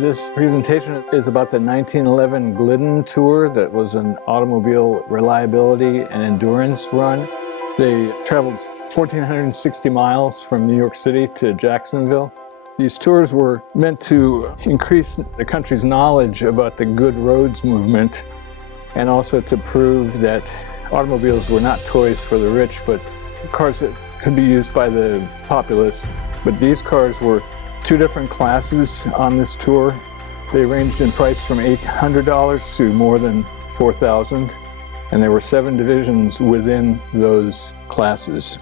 This presentation is about the 1911 Glidden Tour that was an automobile reliability and endurance run. They traveled 1,460 miles from New York City to Jacksonville. These tours were meant to increase the country's knowledge about the good roads movement and also to prove that automobiles were not toys for the rich, but cars that could be used by the populace. But these cars were two different classes on this tour. They ranged in price from $800 to more than $4,000, and there were 7 divisions within those classes.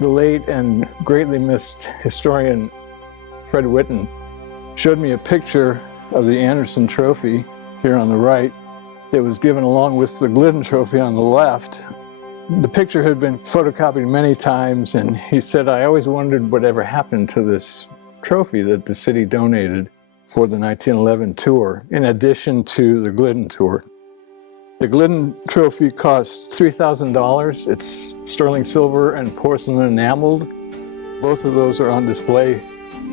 The late and greatly missed historian Fred Whitten showed me a picture of the Anderson Trophy here on the right. It was given along with the Glidden Trophy on the left. The picture had been photocopied many times, and he said, "I always wondered whatever happened to this trophy that the city donated for the 1911 tour, in addition to the Glidden tour." The Glidden trophy cost $3,000. It's sterling silver and porcelain enameled. Both of those are on display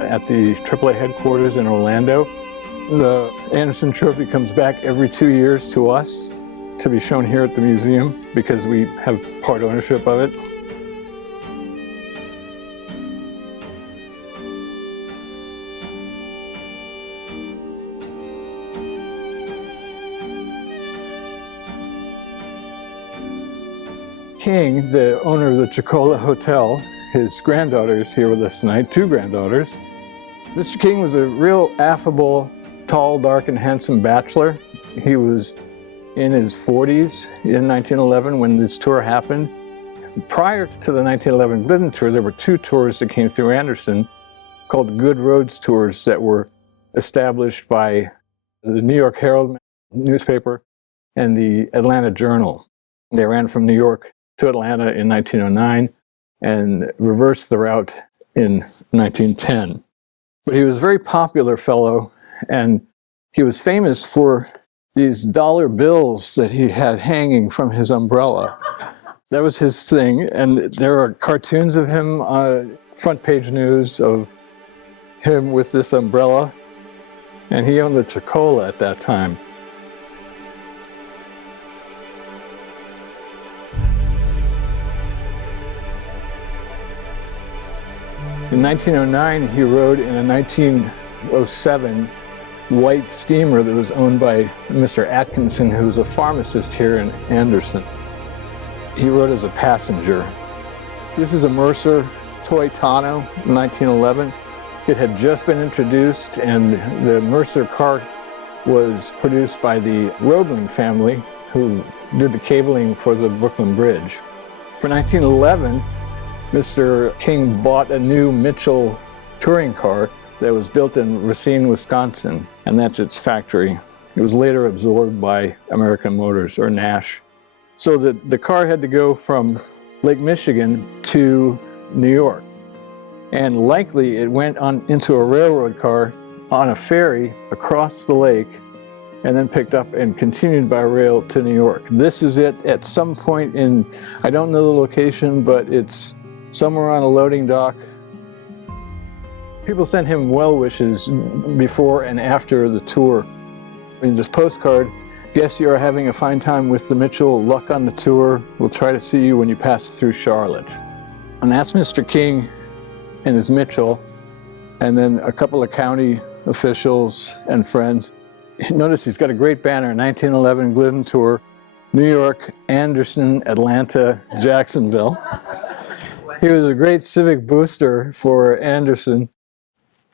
at the AAA headquarters in Orlando. The Anderson Trophy comes back every 2 years to us to be shown here at the museum because we have part ownership of it. King, the owner of the Chocola Hotel, his granddaughter is here with us tonight, 2 granddaughters. Mr. King was a real affable, tall, dark, and handsome bachelor. He was in his 40s in 1911 when this tour happened. Prior to the 1911 Glidden Tour, there were 2 tours that came through Anderson called Good Roads Tours that were established by the New York Herald newspaper and the Atlanta Journal. They ran from New York to Atlanta in 1909 and reversed the route in 1910. But he was a very popular fellow, and he was famous for these dollar bills that he had hanging from his umbrella. That was his thing, and there are cartoons of him, front page news of him with this umbrella, and he owned the Chocola at that time. In 1909, he rode in a 1907 white steamer that was owned by Mr. Atkinson, who was a pharmacist here in Anderson. He rode as a passenger. This is a Mercer toy tonneau, 1911. It had just been introduced, and the Mercer car was produced by the Roebling family, who did the cabling for the Brooklyn Bridge. For 1911, Mr. King bought a new Mitchell touring car that was built in Racine, Wisconsin, and that's its factory. It was later absorbed by American Motors, or Nash. So the car had to go from Lake Michigan to New York. And likely it went on into a railroad car on a ferry across the lake and then picked up and continued by rail to New York. This is it at some point in, I don't know the location, but it's somewhere on a loading dock. People sent him well wishes before and after the tour. In this postcard, "Guess you are having a fine time with the Mitchell. Luck on the tour. We'll try to see you when you pass through Charlotte." And that's Mr. King and his Mitchell, and then a couple of county officials and friends. Notice he's got a great banner, 1911 Glidden Tour, New York, Anderson, Atlanta, Jacksonville. He was a great civic booster for Anderson.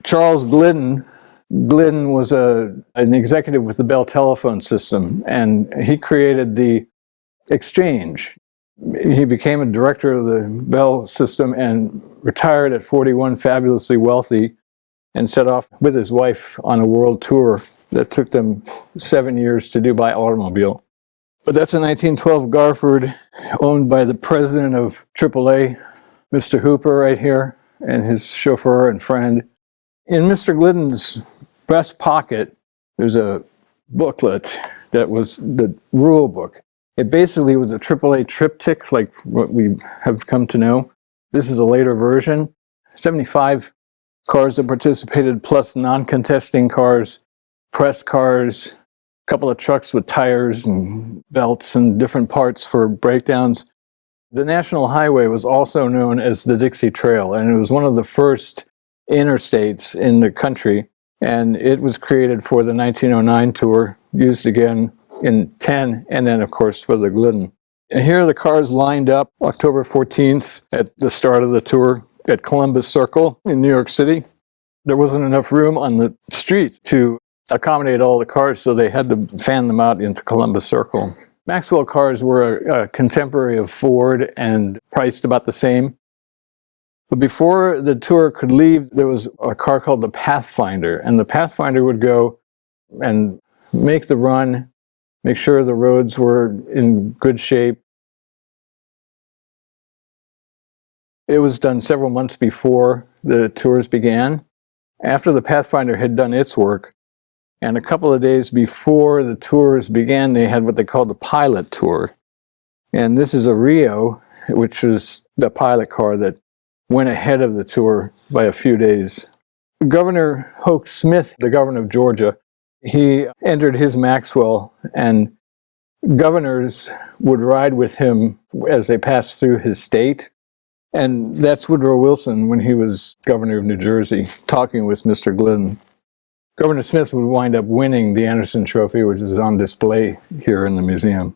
Charles Glidden was an executive with the Bell telephone system, and he created the exchange. He became a director of the Bell system and retired at 41, fabulously wealthy, and set off with his wife on a world tour that took them 7 years to do by automobile. But that's a 1912 Garford owned by the president of AAA, Mr. Hooper right here, and his chauffeur and friend. In Mr. Glidden's breast pocket, there's a booklet that was the rule book. It basically was a AAA triptych, like what we have come to know. This is a later version. 75 cars that participated, plus non-contesting cars, press cars, a couple of trucks with tires and belts and different parts for breakdowns. The National Highway was also known as the Dixie Trail, and it was one of the first interstates in the country, and it was created for the 1909 tour, used again in 10, and then, of course, for the Glidden. And here are the cars lined up October 14th at the start of the tour at Columbus Circle in New York City. There wasn't enough room on the street to accommodate all the cars, so they had to fan them out into Columbus Circle. Maxwell cars were a contemporary of Ford and priced about the same. But before the tour could leave, there was a car called the Pathfinder, and the Pathfinder would go and make the run, make sure the roads were in good shape. It was done several months before the tours began. After the Pathfinder had done its work, and a couple of days before the tours began, they had what they called the pilot tour. And this is a Rio, which was the pilot car that went ahead of the tour by a few days. Governor Hoke Smith, the governor of Georgia, he entered his Maxwell, and governors would ride with him as they passed through his state. And that's Woodrow Wilson when he was governor of New Jersey, talking with Mr. Glidden. Governor Smith would wind up winning the Anderson Trophy, which is on display here in the museum.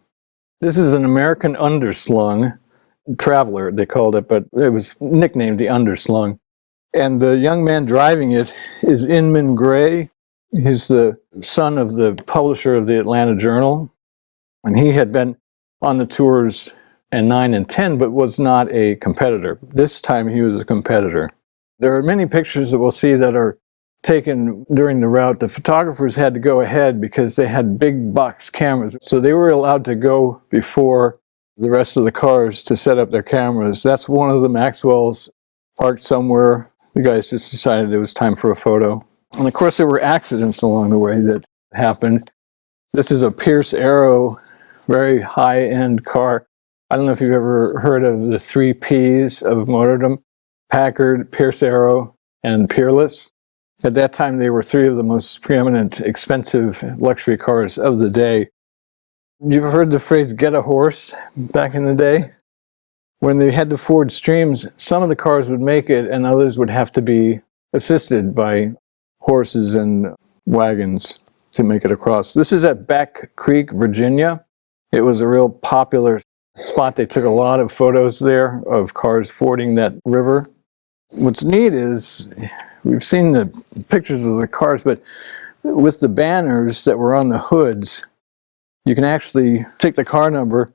This is an American underslung traveler, they called it, but it was nicknamed the underslung. And the young man driving it is Inman Gray. He's the son of the publisher of the Atlanta Journal. And he had been on the tours in 9 and 10, but was not a competitor. This time he was a competitor. There are many pictures that we'll see that are taken during the route. The photographers had to go ahead because they had big box cameras. So they were allowed to go before the rest of the cars to set up their cameras. That's one of the Maxwells parked somewhere. The guys just decided it was time for a photo. And of course, there were accidents along the way that happened. This is a Pierce Arrow, very high-end car. I don't know if you've ever heard of the 3 Ps of motordom: Packard, Pierce Arrow, and Peerless. At that time, they were 3 of the most preeminent, expensive luxury cars of the day. You've heard the phrase, get a horse, back in the day? When they had the Ford Streams, some of the cars would make it and others would have to be assisted by horses and wagons to make it across. This is at Back Creek, Virginia. It was a real popular spot. They took a lot of photos there of cars fording that river. What's neat is, we've seen the pictures of the cars, but with the banners that were on the hoods, you can actually take the car number,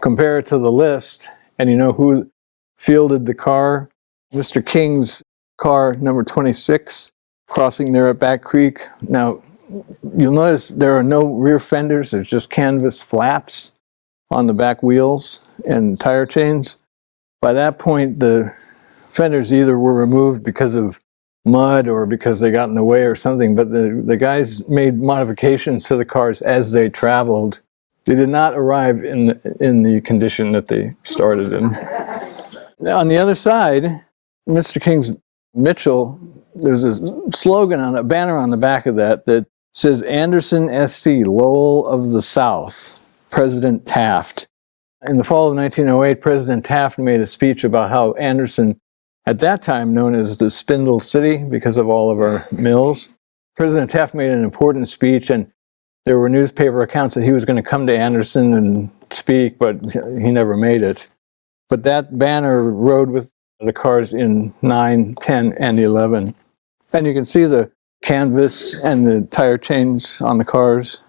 compare it to the list, and you know who fielded the car. Mr. King's car, number 26, crossing there at Back Creek. Now, you'll notice there are no rear fenders. There's just canvas flaps on the back wheels and tire chains. By that point, the fenders either were removed because of mud or because they got in the way or something, but the guys made modifications to the cars as they traveled. They did not arrive in the condition that they started in. Now, on the other side, Mr. King's Mitchell, there's a slogan on a banner on the back of that says, Anderson SC, Lowell of the South, President Taft. In the fall of 1908, President Taft made a speech about how Anderson, at that time known as the Spindle City because of all of our mills. President Taft made an important speech, and there were newspaper accounts that he was going to come to Anderson and speak, but he never made it. But that banner rode with the cars in 9, 10, and 11. And you can see the canvas and the tire chains on the cars.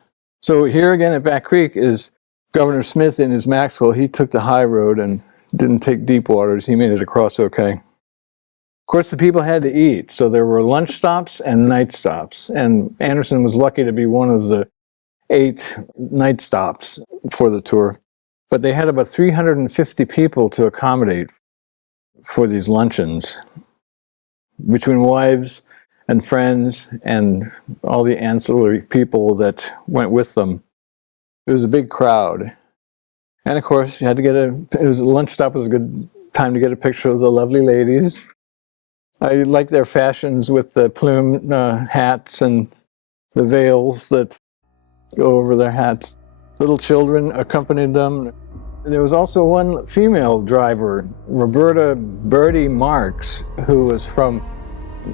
So here again at Back Creek is Governor Smith in his Maxwell. He took the high road and didn't take deep waters. He made it across okay. Of course, the people had to eat, so there were lunch stops and night stops. And Anderson was lucky to be one of the 8 night stops for the tour. But they had about 350 people to accommodate for these luncheons, between wives and friends and all the ancillary people that went with them. It was a big crowd. And of course, you had to get a lunch stop was a good time to get a picture of the lovely ladies. I like their fashions with the plume hats and the veils that go over their hats. Little children accompanied them. There was also one female driver, Roberta Birdie Marks, who was from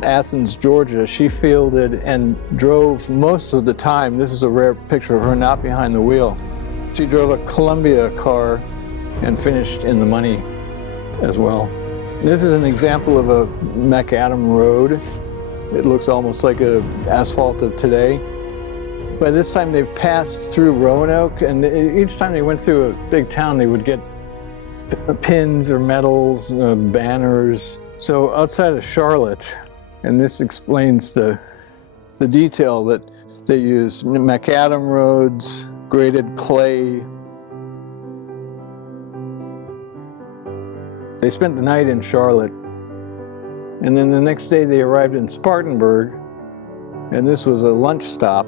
Athens, Georgia. She fielded and drove most of the time. This is a rare picture of her not behind the wheel. She drove a Columbia car and finished in the money as well. This is an example of a macadam road. It looks almost like an asphalt of today. By this time they've passed through Roanoke, and each time they went through a big town they would get pins or medals, banners. So outside of Charlotte, and this explains the detail that they use macadam roads, graded clay. They spent the night in Charlotte, and then the next day they arrived in Spartanburg, and this was a lunch stop.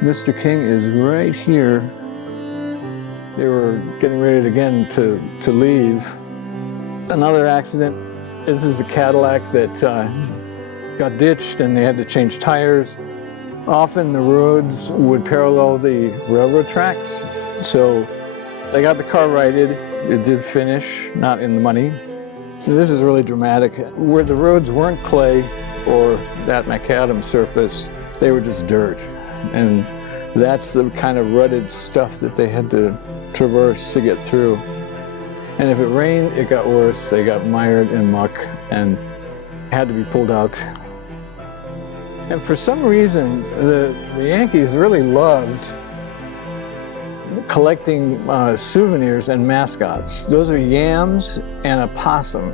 Mr. King is right here. They were getting ready again to leave. Another accident. This is a Cadillac that got ditched and they had to change tires. Often the roads would parallel the railroad tracks, so they got the car righted. It did finish, not in the money. This is really dramatic. Where the roads weren't clay or that macadam surface, they were just dirt. And that's the kind of rutted stuff that they had to traverse to get through. And if it rained, it got worse. They got mired in muck and had to be pulled out. And for some reason, the Yankees really loved collecting souvenirs and mascots. Those are yams and a possum.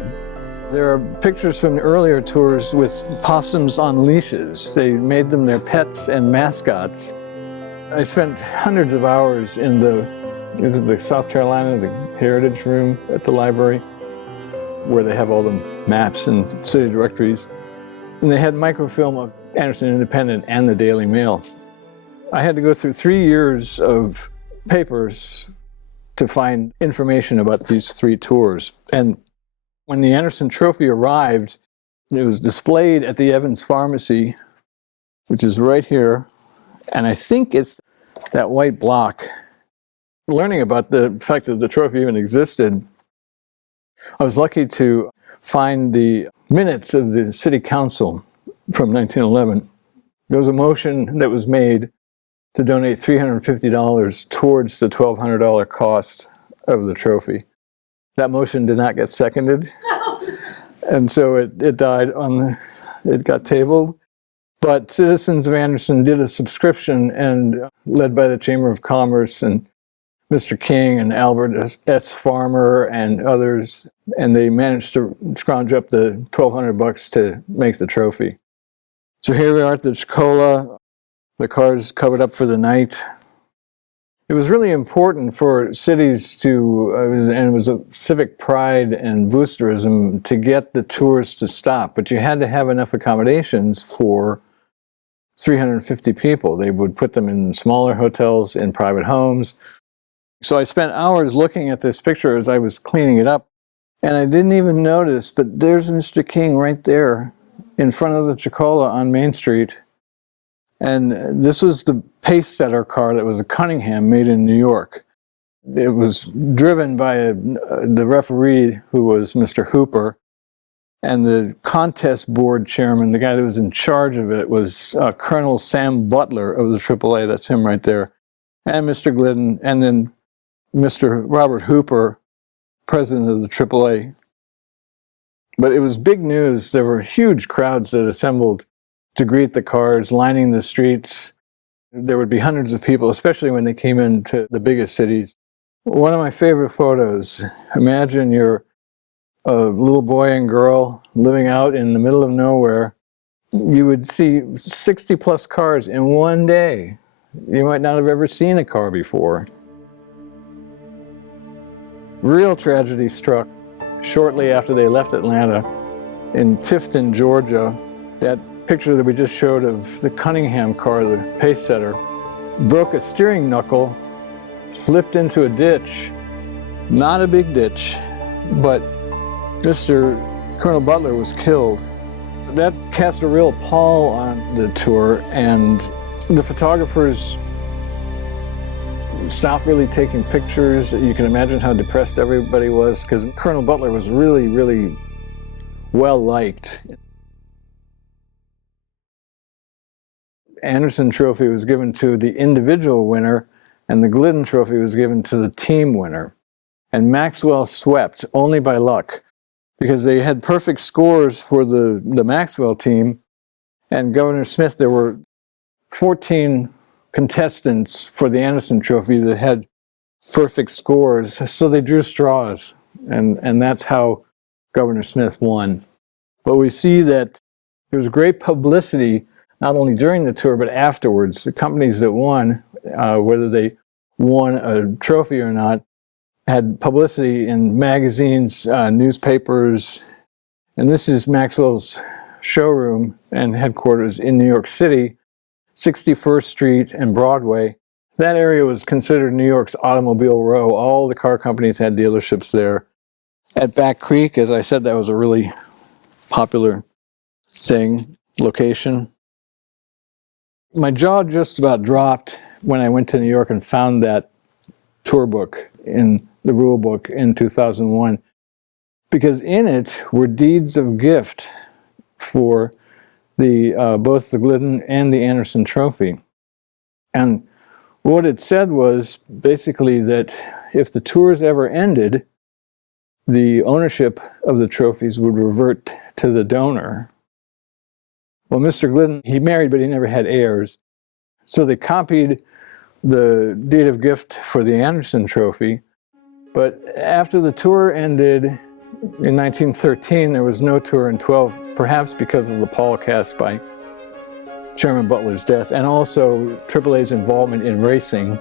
There are pictures from the earlier tours with possums on leashes. They made them their pets and mascots. I spent hundreds of hours in the South Carolina, the Heritage Room at the library, where they have all the maps and city directories. And they had microfilm of Anderson Independent and the Daily Mail. I had to go through 3 years of papers to find information about these 3 tours. And when the Anderson Trophy arrived, it was displayed at the Evans Pharmacy, which is right here. And I think it's that white block. Learning about the fact that the trophy even existed, I was lucky to find the minutes of the city council from 1911. There was a motion that was made to donate $350 towards the $1,200 cost of the trophy. That motion did not get seconded, and so it died it got tabled. But citizens of Anderson did a subscription, and led by the Chamber of Commerce and Mr. King and Albert S. Farmer and others, and they managed to scrounge up the $1,200 to make the trophy. So here we are at the Chicola. The car's covered up for the night. It was really important for cities to, and it was a civic pride and boosterism to get the tours to stop, but you had to have enough accommodations for 350 people. They would put them in smaller hotels, in private homes. So I spent hours looking at this picture as I was cleaning it up, and I didn't even notice, but there's Mr. King right there in front of the Chicola on Main Street. And this was the pace setter car that was a Cunningham made in New York. It was driven by the referee, who was Mr. Hooper, and the contest board chairman, the guy that was in charge of it, was Colonel Sam Butler of the AAA. That's him right there. And Mr. Glidden, and then Mr. Robert Hooper, president of the AAA. But it was big news. There were huge crowds that assembled to greet the cars, lining the streets. There would be hundreds of people, especially when they came into the biggest cities. One of my favorite photos, imagine you're a little boy and girl living out in the middle of nowhere. You would see 60 plus cars in one day. You might not have ever seen a car before. Real tragedy struck shortly after they left Atlanta in Tifton, Georgia. That picture that we just showed of the Cunningham car, the pace setter, broke a steering knuckle, flipped into a ditch. Not a big ditch, but Mr. Colonel Butler was killed. That cast a real pall on the tour, and the photographers stopped really taking pictures. You can imagine how depressed everybody was, because Colonel Butler was really, really well liked. Anderson Trophy was given to the individual winner, and the Glidden Trophy was given to the team winner. And Maxwell swept only by luck, because they had perfect scores for the Maxwell team, and Governor Smith, there were 14 contestants for the Anderson Trophy that had perfect scores, so they drew straws, and that's how Governor Smith won. But we see that there was great publicity, not only during the tour, but afterwards. The companies that won, whether they won a trophy or not, had publicity in magazines, newspapers, and this is Maxwell's showroom and headquarters in New York City, 61st Street and Broadway. That area was considered New York's automobile row. All the car companies had dealerships there. At Back Creek, as I said, that was a really popular location. My jaw just about dropped when I went to New York and found that tour book in the rule book in 2001, because in it were deeds of gift for both the Glidden and the Anderson Trophy. And what it said was basically that if the tours ever ended, the ownership of the trophies would revert to the donor. Well, Mr. Glidden, he married, but he never had heirs. So they copied the deed of gift for the Anderson Trophy. But after the tour ended in 1913, there was no tour in 12, perhaps because of the pall cast by Chairman Butler's death, and also AAA's involvement in racing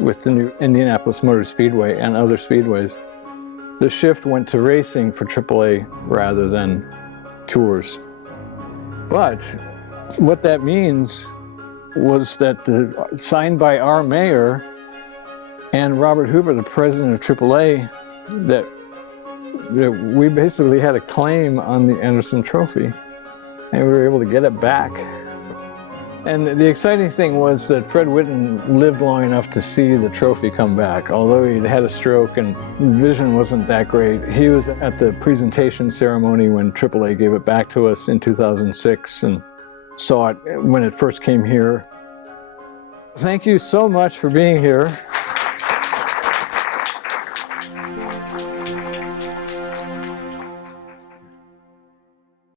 with the new Indianapolis Motor Speedway and other speedways. The shift went to racing for AAA rather than tours. But what that means was that signed by our mayor and Robert Hoover, the president of AAA, that we basically had a claim on the Anderson Trophy, and we were able to get it back. And the exciting thing was that Fred Whitten lived long enough to see the trophy come back. Although he'd had a stroke and vision wasn't that great, he was at the presentation ceremony when AAA gave it back to us in 2006 and saw it when it first came here. Thank you so much for being here.